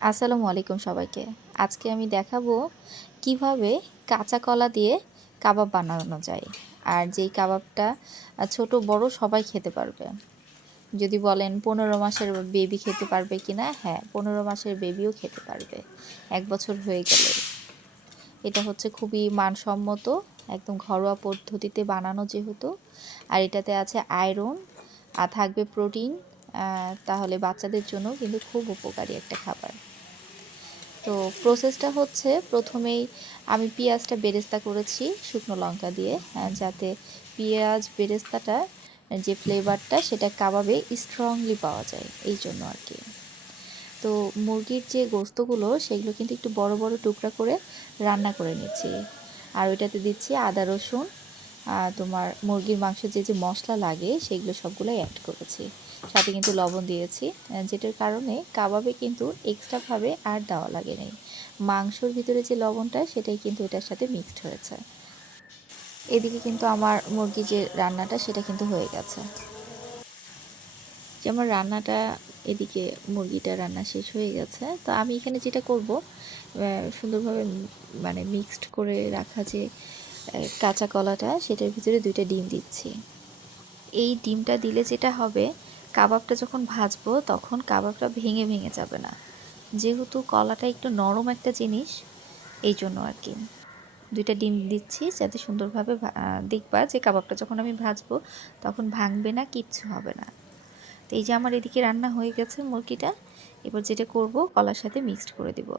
আসসালামু আলাইকুম সবাইকে। আজকে আমি দেখাবো কিভাবে কাঁচা কলা দিয়ে কাবাব বানানো যায়। আর যেই কাবাবটা ছোট বড় সবাই খেতে পারবে। যদি বলেন ১৫ মাসের বেবি খেতে পারবে কিনা? হ্যাঁ, ১৫ মাসের বেবিও খেতে পারবে ১ বছর হয়ে গেলেই। এটা হচ্ছে খুবই মানসম্মত, একদম ঘরোয়া পদ্ধতিতে বানানো যেহেতু। আর এটাতে আছে আয়রন, থাকবে প্রোটিন, তাহলে বাচ্চাদের জন্য কিন্তু খুব উপকারী একটা খাবার। তো প্রসেসটা হচ্ছে প্রথমেই আমি পেঁয়াজটা বেরেস্তা করেছি শুকনো লঙ্কা দিয়ে, যাতে পেঁয়াজ বেরেস্তাটা যে ফ্লেভারটা সেটা কাবাবে স্ট্রংলি পাওয়া যায়, এই জন্য আর কি। তো মুরগির যে গোস্তগুলো সেগুলো কিন্তু একটু বড় বড় টুকরা করে রান্না করে নিচ্ছি। আর ওইটাতে দিচ্ছি আদা রসুন, তোমার মুরগির মাংস যে যে মশলা লাগে সেগুলো সবগুলোই অ্যাড করেছি। সাথে কিন্তু লবণ দিয়েছি, যেটার কারণে কাবাবে কিন্তু এক্সট্রাভাবে আর দেওয়া লাগে নাই। মাংসর ভিতরে যে লবণটা সেটাই কিন্তু এটার সাথে মিক্সড হয়েছে। এদিকে কিন্তু আমার মুরগির যে রান্নাটা সেটা কিন্তু হয়ে গেছে। যে আমার রান্নাটা এদিকে মুরগিটা রান্না শেষ হয়ে গেছে। তো আমি এখানে যেটা করব, সুন্দরভাবে মানে মিক্সড করে রাখা যে কাঁচা কলাটা সেটার ভিতরে 2টা ডিম দিচ্ছি। এই ডিমটা দিলে যেটা হবে, কাবাবটা যখন ভাজবো তখন কাবাবটা ভেঙে ভেঙে যাবে না, যেহেতু কলাটা একটু নরম একটা জিনিস, এই জন্য আর কি 2টা ডিম দিচ্ছি যাতে সুন্দরভাবে দেখবা যে কাবাবটা যখন আমি ভাজবো তখন ভাঙবে না, কিচ্ছু হবে না। তো এই যে আমার এদিকে রান্না হয়ে গেছে মুরগিটা। এবার যেটা করব, কলার সাথে মিক্সড করে দিব।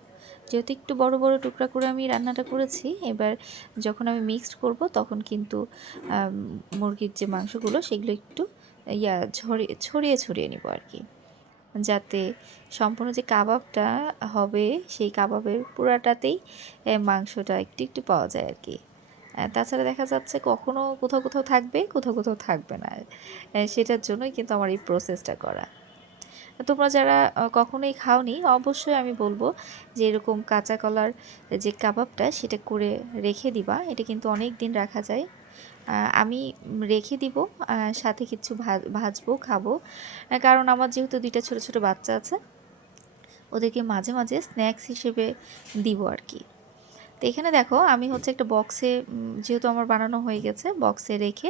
যেহেতু একটু বড় বড় টুকরা করে আমি রান্নাটা করেছি, এবার যখন আমি মিক্সড করব তখন কিন্তু মুরগির যে মাংসগুলো সেগুলো একটু ছড়িয়ে ছড়িয়ে নিব আর কি, যাতে সম্পূর্ণ যে কাবাবটা হবে সেই কাবাবের পুরাটাতেই মাংসটা একটু একটু পাওয়া যায় আর কি। তাছাড়া দেখা যাচ্ছে কখনো কোথাও কোথাও থাকবে, কোথাও কোথাও থাকবে না। সেটার জন্যই কিন্তু আমার এই প্রসেসটা করা। তোমরা যারা কখনোই খাওনি, অবশ্যই আমি বলবো যে এরকম কাঁচা কলার যে কাবাবটা সেটা করে রেখে দিবা। এটা কিন্তু অনেক দিন রাখা যায়। আমি রেখে দিব, সাথে কিছু ভাজবো, খাবো। কারণ আমার যেহেতু 2টা ছোট ছোট বাচ্চা আছে, ওদেরকে মাঝে মাঝে স্ন্যাক্স হিসেবে দিব আর কি। তো এখানে দেখো আমি হচ্ছে একটা বক্সে, যেহেতু আমার বানানো হয়ে গেছে, বক্সে রেখে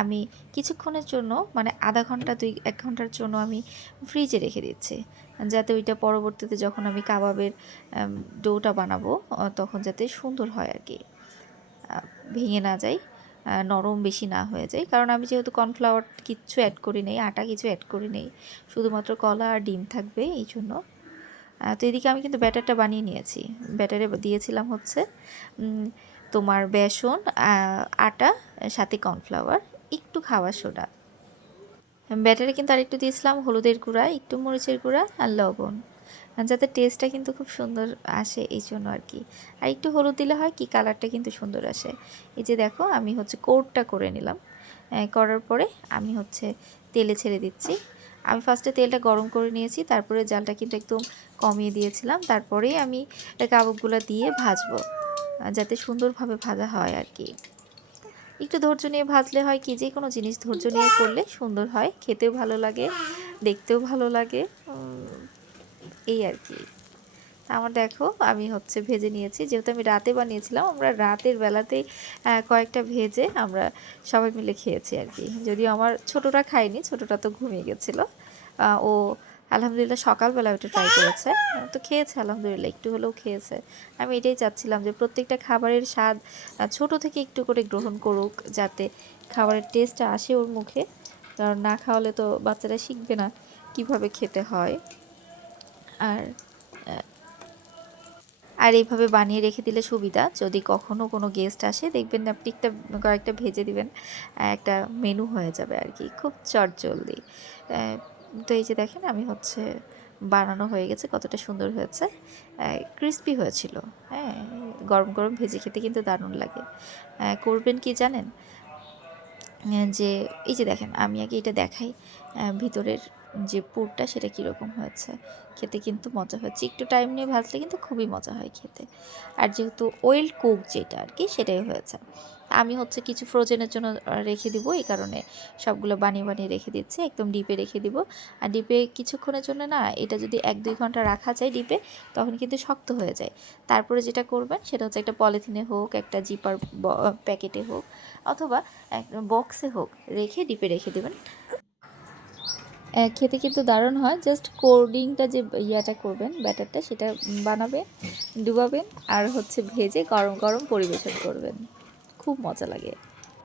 আমি কিছুক্ষণের জন্য মানে আধা ঘন্টা 1 ঘন্টার জন্য আমি ফ্রিজে রেখে দিচ্ছি, যাতে ওইটা পরবর্তীতে যখন আমি কাবাবের ডোটা বানাবো তখন যাতে সুন্দর হয় আর কি, ভেঙে না যায়, নরম বেশি না হয়ে যায়। কারণ আমি যেহেতু কর্নফ্লাওয়ার কিচ্ছু অ্যাড করি নেই, আটা কিছু অ্যাড করি নেই, শুধুমাত্র কলা আর ডিম থাকবে এই জন্য। তো এদিকে আমি কিন্তু ব্যাটারটা বানিয়ে নিয়েছি। ব্যাটারে দিয়েছিলাম হচ্ছে তোমার বেসন, আটা, সাথে কর্নফ্লাওয়ার, একটু খাওয়ার সোডা। ব্যাটারে কিন্তু আরেকটু দিয়েছিলাম হলুদের গুঁড়া, একটু মরিচের গুঁড়া আর লবণ, যাতে টেস্টটা কিন্তু খুব সুন্দর আসে এই জন্য আর কি। আর একটু হলুদ দিলে হয় কি, কালারটা কিন্তু সুন্দর আসে। এই যে দেখো আমি হচ্ছে কোটটা করে নিলাম। করার পরে আমি হচ্ছে তেলে ছেড়ে দিচ্ছি। আমি ফার্স্টে তেলটা গরম করে নিয়েছি, তারপরে জালটা কিন্তু একদম কমিয়ে দিয়েছিলাম। তারপরেই আমি কাবাবগুলো দিয়ে ভাজবো, যাতে সুন্দরভাবে ভাজা হয় আর কি। একটু ধৈর্য নিয়ে ভাজলে হয় কি, যে কোনো জিনিস ধৈর্য নিয়ে করলে সুন্দর হয়, খেতেও ভালো লাগে, দেখতেও ভালো লাগে, এই আর কি। আমার দেখো আমি হচ্ছে ভেজে নিয়েছি, যেহেতু আমি রাতে বানিয়েছিলাম, আমরা রাতের বেলাতেই কয়েকটা ভেজে আমরা সবাই মিলে খেয়েছি আর কি। যদিও আমার ছোটোটা খায়নি, ছোটোটা তো ঘুমিয়ে গেছিলো। ও আলহামদুলিল্লাহ সকালবেলা ওটা ট্রাই করেছে, তো খেয়েছে আলহামদুলিল্লাহ, একটু হলেও খেয়েছে। আমি এটাই চাচ্ছিলাম যে প্রত্যেকটা খাবারের স্বাদ ছোট থেকে একটু করে গ্রহণ করুক, যাতে খাবারের টেস্টটা আসে ওর মুখে। কারণ না খাওয়ালে তো বাচ্চারা শিখবে না কিভাবে খেতে হয়। আর আর এইভাবে বানিয়ে রেখে দিলে সুবিধা, যদি কখনও কোনো গেস্ট আসে দেখবেন আপনি কয়েকটা ভেজে দিবেন, একটা মেনু হয়ে যাবে আর কি, খুব চটজলদি। তো এই যে দেখেন আমি হচ্ছে বানানো হয়ে গেছে, কতটা সুন্দর হয়েছে, ক্রিস্পি হয়েছিল। হ্যাঁ, গরম গরম ভেজে খেতে কিন্তু দারুণ লাগে। করবেন কি জানেন, যে এই যে দেখেন আমি আগে এটা দেখাই ভিতরের যে পুরটা সেটা কীরকম হয়েছে। খেতে কিন্তু মজা হয়েছে, একটু টাইম নিয়ে ভাজলে কিন্তু খুবই মজা হয় খেতে। আর যেহেতু ওয়েল কুক যেটা আর কি সেটাই হয়েছে। আমি হচ্ছে কিছু ফ্রোজেনের জন্য রেখে দিব, এই কারণে সবগুলো বানিয়ে বানিয়ে রেখে দিচ্ছি, একদম ডিপে রেখে দিব। আর ডিপে কিছুক্ষণের জন্য না, এটা যদি 1-2 ঘন্টা রাখা যায় ডিপে, তখন কিন্তু শক্ত হয়ে যায়। তারপরে যেটা করবেন সেটা হচ্ছে একটা পলিথিনে হোক, একটা জিপার প্যাকেটে হোক, অথবা একটা বক্সে হোক, রেখে ডিপে রেখে দেবেন। খেতে কিন্তু দারুণ হয়। জাস্ট কোডিংটা যে ইয়াটা করবেন, ব্যাটারটা সেটা বানাবেন, ডুবাবেন, আর হচ্ছে ভেজে গরম গরম পরিবেশন করবেন, খুব মজা লাগে।